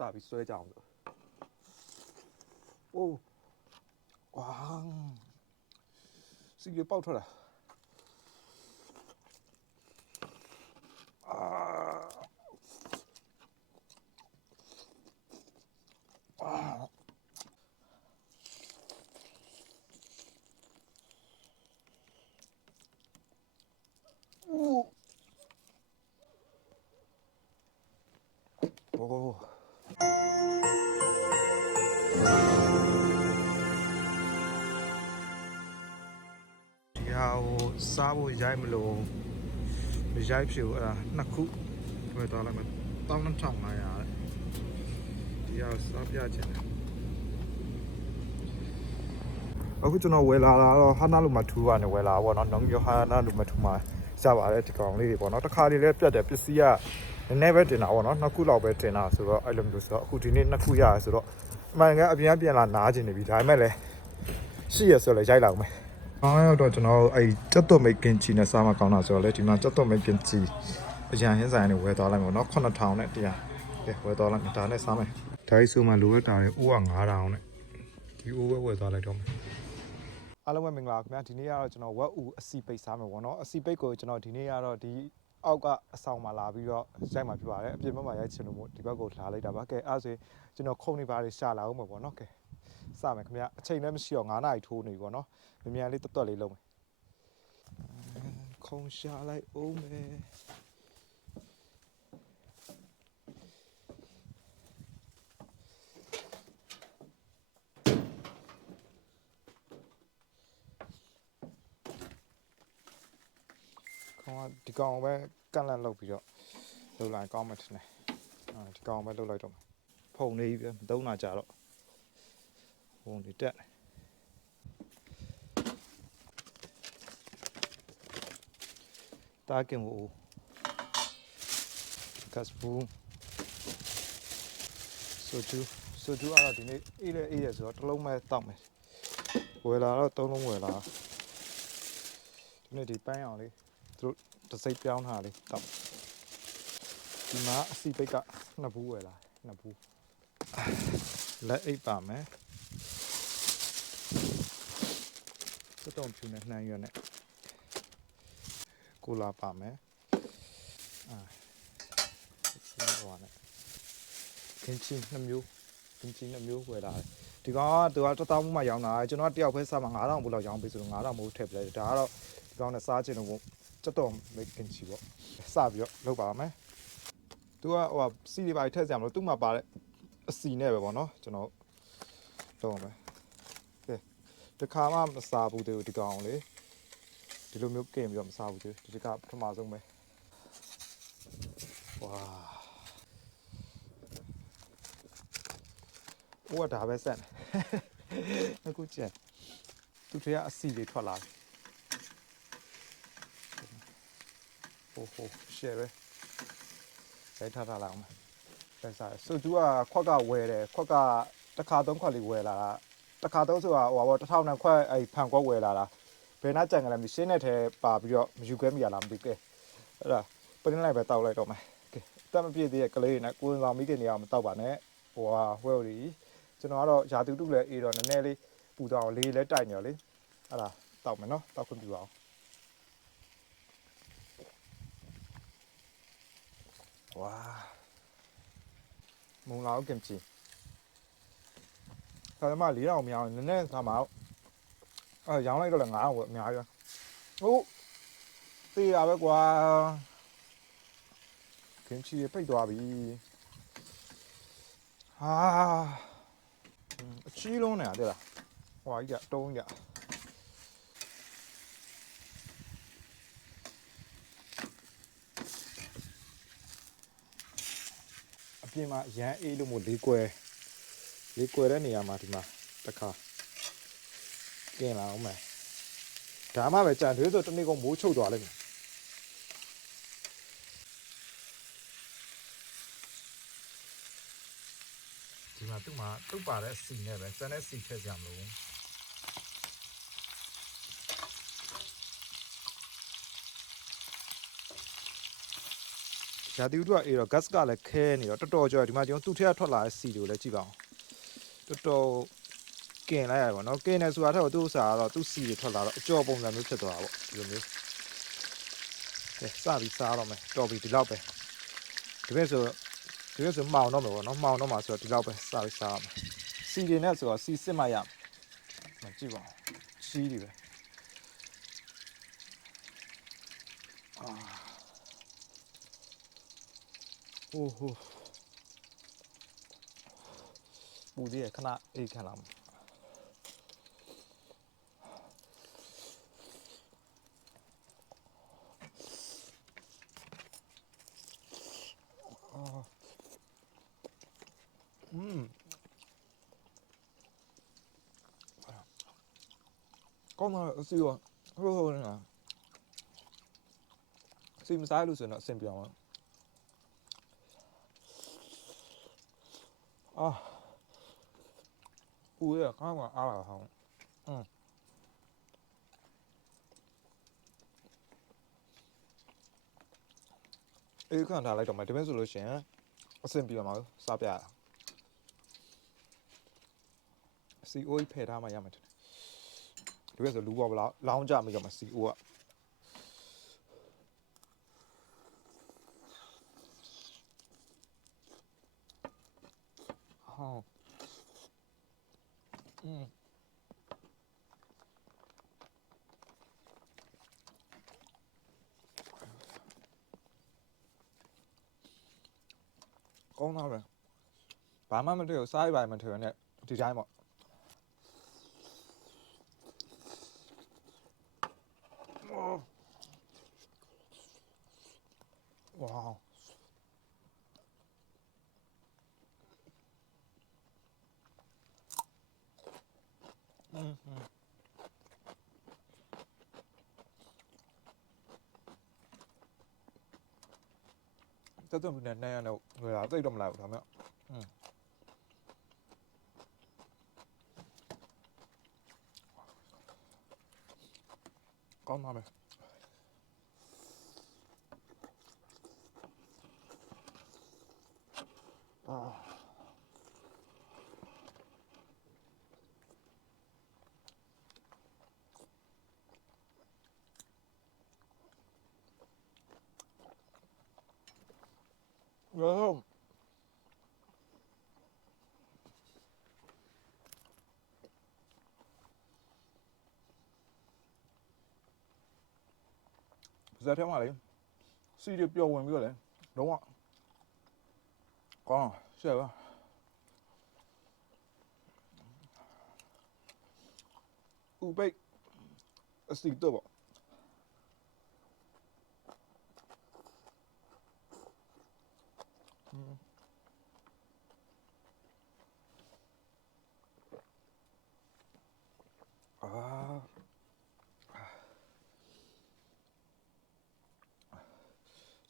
စပြီးဆွဲကြအောင်ဆိုအိုးဝါစီရပေါက်ထွက်လာโอ้ဒီဟာကိုစားဖို့ရိုက်မလို့ရိုက်ဖြူအဲ့ဒါနှစ်ခုဝယ်သွားလိုက်မယ်12500ဒီဟာစားပြချင်တယ်အခုကျွန်တော်ဝယ်လာတာတော့ဟာနာလူမထူးကနေဝယ်လာပါတော့နော်ဟာနာလူမထူးမှာရပါတယ်ဒီကောင်လေးတွေပေါ့နော်တစ်ခါလေးလည်းပြတ်တယ်ပစ္စည်းကနည်းနည်းပဲတင်တာပေါ့နော်နှစ်ခုလောက်ပဲတင်တာဆိုတော့အဲ့လိုမျိုးဆိုတော့အခုဒီနေ့နှစ်ခုရရဆိုတော့အမှန်ကအပြင်ပြန်လာနားကျင်နေပြီဒါပေမဲ့လည်းရှိရဆိုလည်းရိုက်လာအောင်မယ်အားရောက်တော့ကျွန်တော်အဲ့ကြက်သွတ်မိတ်ကင်ချီနဲ့စားမကောင်းတာဆိုတော့လေဒီမှာကြက်သွတ်မိတ်ကင်ချီအရန်ဟင်းဆိုင်နဲ့ဝယ်သွားလိုက်ပေါ့နော်9000နဲ့100ကဲဝယ်သွားလိုက်ဒါနဲ့စားမယ်ဒါကြီးဆိုမှလိုအပ်တာတွေအိုးက9000နဲ့ဒီအိုးပဲဝယ်သွားလိုက်တော့မယ်အားလုံးပဲမင်္ဂလာခင်ဗျာဒီနေ့ကတော့ကျွန်တော်ဝက်ဦးအစီပိတ်စားမယ်ပေါ့နော်အစီပိတ်ကိုကျွန်တော်ဒီနေ့ကတော့ဒီအောက်ကအဆောင်မှာလာပြီးတော့ရိုက်မှာဖြစ်ပါတယ်အပြင်ဘက်မှာရိုက်ချင်လို့မို့ဒီဘက်ကိုလာလိုက်တာပါကဲအဲ့ဆိုရင်ကျွန်တော်ခုံနေပါလေးရှာလာအောင်ပေါ့နော်ကဲစမယ်ခင်ဗျာအချိန်လည်းမရှိတော့9နာရီထိုးနေပြီပေါ့နော်မြန်လေးတွတ်လေးလုံးမယ်ခုံရှာလိုက်အောင်မယ်ဒီကောင်ပဲကန့်လန့်လုပ်ပြီးတော့လှုပ်လိုက်ကောင်းမှထင်တယ်ဒီကောင်ပဲလှုပ်လိုက်တော့ဖုန်နေပြီမသုံးတာကြတော့ဖုန်တွေတက်တာကင်ဘူးကတ်ဘူးဆိုကျူကတော့ဒီနေ့အေးရဆိုတော့တစ်လုံးပဲတောက်မယ်ဝယ်လာတော့3လုံးဝယ်လာဒီနေ့ဒီပန်းအောင်လေးသူတို့တစ်စိတ်ပြောင်းထားလေးတောက်ဒီမှာအစီပိတ်က2ဘူးဝယ်လာ2ဘူးလက်အိတ်ပါမယ်စတုံဖြူနဲ့နှမ်းရွက်နဲ့ကိုလာပါမယ်ဟိုနဲ့ကင်ချီ2မျိုးဝယ်လာတယ်ဒီကောင်ကသူက1000ဘူးမှရောင်းတာကျွန်တော်တယောက်ပဲစားမှာ9000ဘူးလောက်ရောင်းပေးဆိုတော့9000ဘူးထည့်ပလိုက်ဒါကတော့ဒီကောင်နဲ့စားချင်လို့စတုံမိတ်ကင်ချီပေါ့စပြီးတော့လုပ်ပါမယ်သူကဟိုစီတွေပါထည့်စရာမလိုသူ့မှာပါတဲ့အစီနဲ့ပဲပေါ့နော်ကျွန်တော်လုပ်အောင်ပဲကဲတခါမှမစားဘူးသေးဘူးဒီကောင်လေဒီလိုမျိုးကင်ပြီးတော့မစားဘူးသေးဒီကပထမဆုံးပဲဝါဟိုကဒါပဲဆက်နေအခုကျန်သူတွေကအစီတွေထွက်လာတယ်ဟိုရှယ်ပဲရိုက်ထားလာအောင်ပဲစားဆိုသူကခွက်ကဝယ်တယ်ခွက်ကတစ်ခါ3ခွက်လေးဝယ်လာတာတစ်ခါ3ဆိုတာဟို1000နဲ့ခွက်အဲ့ဖန်ခွက်ဝယ်လာတာဘယ်နှကြံကြလဲမရှင်းတဲ့ထဲပါပြီးတော့မယူခဲမိရလားမသိဘူးကဲအဲ့ဒါပင်းလိုက်ပဲတောက်လိုက်တော့မယ်ကဲအသက်မပြည့်သေးတဲ့ကလေးတွေနဲ့ကိုယ်ဆောင်မိခင်တွေအောင်မတောက်ပါနဲ့ဟိုဝဲရီကျွန်တော်ကတော့ယာတူတုလည်းအေးတော့နည်းနည်းလေးပူတော့လေးလည်းတိုက်နေရောလေအဲ့ဒါတောက်မယ်နော်တောက်ခွင့်ပြုအောင်ဝါမုံလာကင်ချီခါသမား4000မြောင်းနည်းနည်းခါမှာရောင်းလိုက်တော့လည်း900ပဲအများကြီးဟုတ်သေးတာပဲကွာကင်ချီပိတ်သွားပြီဟာအချီးလုံးနေရတယ်လားဟွာကြီးကတုံးကြအပြင်မှာရမ်းအေးလို့မို့လေးကွယ်တဲ့နေရာမှာဒီမှာတစ်ခါကင်လာအောင်မယ်ဒါမှပဲကြံသေးဆိုတနေ့ကုန်မိုးချုပ်သွားလိမ့်မယ်ဒီမှာသူ့ပါတဲ့စီနဲ့ပဲစမ်းတဲ့စီထည့်ကြမလို့ရ ရာသီဥတုကအေးတော့ gas ကလည်းခဲနေတော့တော်တော်ကြော်ဒီမှာကျွန်တော်သူ့ထက်ထွက်လာတဲ့စီတွေကိုလည်းကြည့်ပါအောင်တော်တော်ကင်လိုက်ရပါတော့ကင်နေဆိုတာတော့သူ့ဥစားကတော့သူ့စီတွေထွက်လာတော့အကြော်ပုံစံမျိုးဖြစ်သွားတာပေါ့ဒီလိုမျိုးကဲစပြီးစားတော့မယ်တော်ပြီဒီလောက်ပဲဒီဘက်ဆိုမှောင်တော့မယ်ပေါ့နော်မှောင်တော့မှာဆိုတော့ဒီလောက်ပဲစပြီးစားရမယ်စီတွေနဲ့ဆိုတော့စီစစ်မှရမယ်ကြည့်ပါဦးစီးတွေပဲဟိုပူသေးရခဏအိတ်ခံလာမယ်ကောင်းတော့အစီရောဟိုနေတာစီမစားလို့ဆိုတော့အဆင်ပြေအောင်ပူရကောင်းကအားလာဟောင်းအေးခန့်ထားလိုက်တော့မယ်ဒီဘက်ဆိုလို့ရှိရင်အဆင်ပြေမှာစားပြရစီအိုးဖယ်ထားမှရမှာဒီဘက်ဆိုလူပေါ်လောင်းကြမိတော့မှစီအိုးကဟောကောင်းတော့ပဲဘာမှမတွေ့ဘူးစားရပါမှမထင်နဲ့ဒီတိုင်းပေါ့ဝါတက်တော့နဲ့နဲ့တော့ဟိုလာသိတော့မလာဘူးဒါမှကောင်းပါပဲရောဇာတ်ထဲမှာလေစီတွေပျော်ဝင်ပြီးတော့လေလုံးဝကောင်းရှယ်ပါဥပိတ်အစီတော့ပေါ့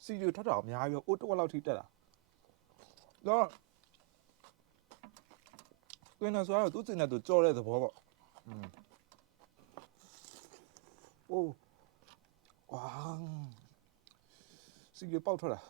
စီတွေထပ်တာအများကြီးအိုးတော့လောက်ထိတက်တာတော့တွင်နေဆိုတော့သူ့စင်နဲ့သူကြော်တဲ့သဘောပေါ့အိုးဝါစီတွေပေါက်ထွက်တာ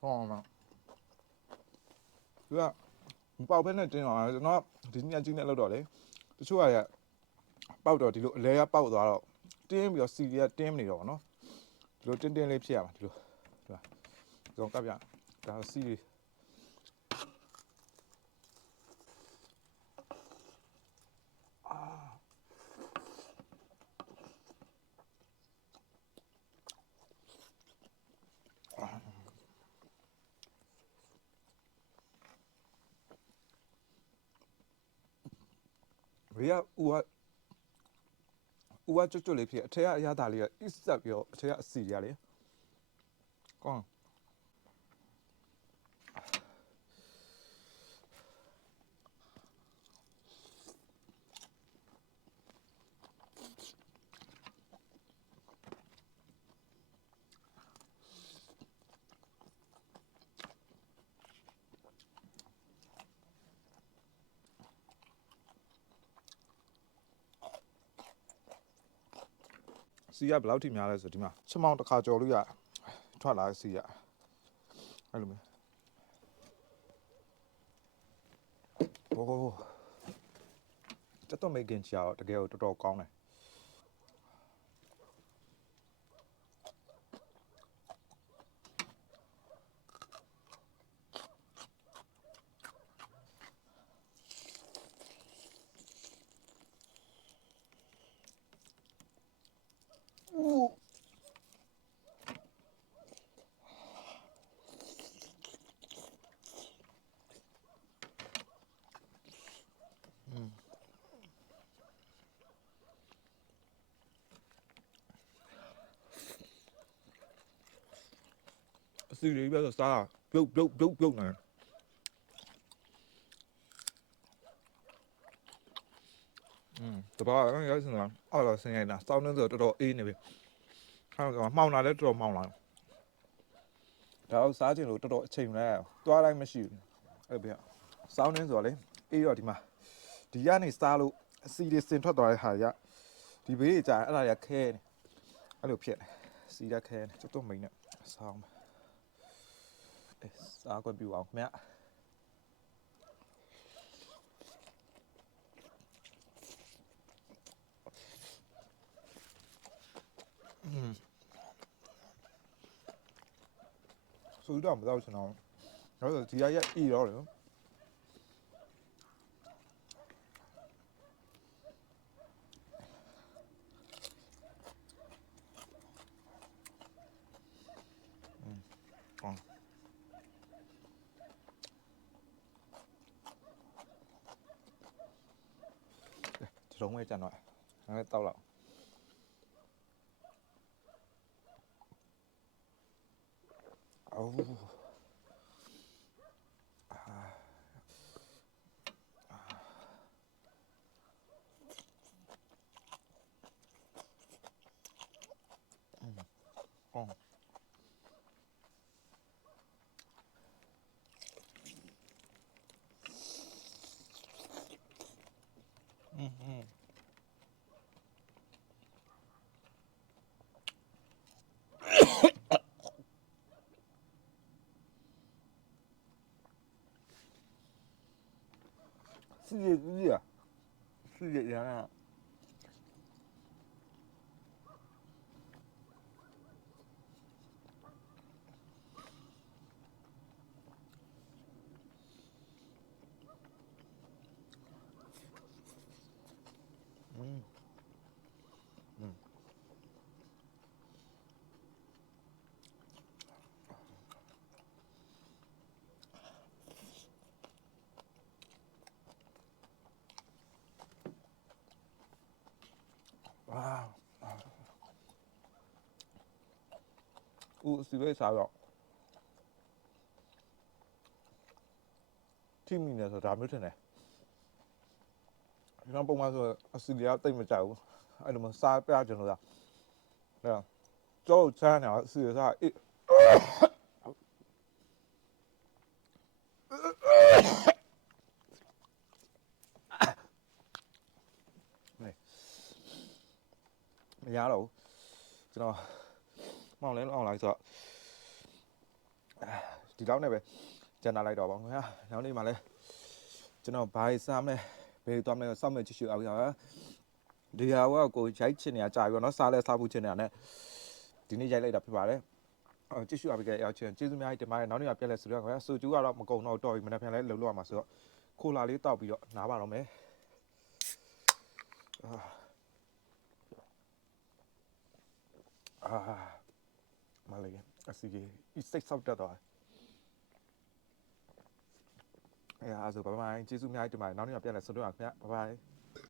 ဟောမှာသူကမပေါက်ဖက်နဲ့တင်းတော့ကျွန်တော်ဒီညကြီးနဲ့လောက်တော့လေတချို့ကပေါက်တော့ဒီလိုအလဲကပေါက်သွားတော့တင်းပြီးတော့စီတွေကတင်းနေတော့ဗောနော်ဒီလိုတင်းလေးဖြစ်ရမှာဒီလိုဒီကပ်ပြဒါစီတွေ ဘေးကဦးကကျွတ်လေးဖြစ်အထက်ကအရသာလေးကအစ်ဆက်ပြီးတော့အထက်ကအစီရလေကောင်းစီရဘယ်လောက်ထိများလဲဆိုဒီမှာချက်မောင်းတစ်ခါကြော်လို့ရထွက်လာစီရအဲ့လိုမျိုးโอ้တက်တော့မေကင်ချာတကယ်တော့တော်တော်ကောင်းတယ်အစီလေးပဲဆိုစားပြုတ်နေတဘာရိုက်စင်တာအော်လာစင်ရတာစောင်းနေဆိုတော်တော်အေးနေပြီအဲ့တော့မှောင်လာလဲတော်တော်မှောင်လာဒါတော့စားချင်လို့တော်တော်အချိန်လဲသွားတိုင်းမရှိဘူးအဲ့ပြစောင်းနေဆိုတော့လေအေးတော့ဒီမှာဒီကနေစားလို့အစီတွေစင်ထွက်သွားတဲ့ဟာရဒီဘေးကြီးကြာအဲ့ဒါရခဲနေအဲ့လိုဖြစ်နေစီရခဲနေတော်တော်မိန်နဲ့စောင်းစားခွင့်ပြုအောင်ခင်ဗျဆိုတော့မတော့ကျွန်တော်တော့ဒီရရက်ဤတော့လေကောင်းဒီလုံးဝကျန်တော့ငါတောက်လောက်အိုးကောင်းစီရစီရရဝါဦးစီပဲစားတော့ထိမိနေဆိုဒါမျိုးထင်တယ်ကျွန်တော်ပုံမှန်ဆိုအစီလျာတိတ်မကြဘူးအဲ့လိုမှစားပြကြလို့လားအဲ့တော့ချမ်းနေအစီစားအေးမရတော့ဘူးကျွန်တော်မောင်လဲအောင်လိုက်ဆိုတော့ဒီတော့နဲ့ပဲကျန်လာလိုက်တော့ပါခင်ဗျာနောက်နေ့မှလည်းကျွန်တော်ဘာစားမလဲဘယ်သွားမလဲစောင့်မဲ့ချစ်ချူအောင်ပါဒီဟာကကိုရိုက်ချင်နေရကြာပြီเนาะစားလဲစားဖို့ချင်နေတာ ਨੇ ဒီနေ့ရိုက်လိုက်တာဖြစ်ပါတယ်ချစ်ချူအောင်ပြခဲ့ရောက်ချင်ကျေးဇူးများကြီးတင်ပါတယ်နောက်နေ့မှပြန်လဲဆိုတော့ခင်ဗျာဆိုကျူကတော့မကုံတော့တော်ပြီမနေ့ပြန်လဲလှုပ်လို့ရမှာဆိုတော့ခိုလာလေးတောက်ပြီးတော့နားပါတော့မယ်မလေးအစီကြီးအစိတ်ဆောက်တတ်တော့အဲ့ဒါဆိုဘိုင်ဘိုင်ကျေးဇူးများကြီးတင်ပါတယ်နောက်နေ့မှပြန်လဲဆိုတော့ခင်ဗျာဘိုင်ဘိုင်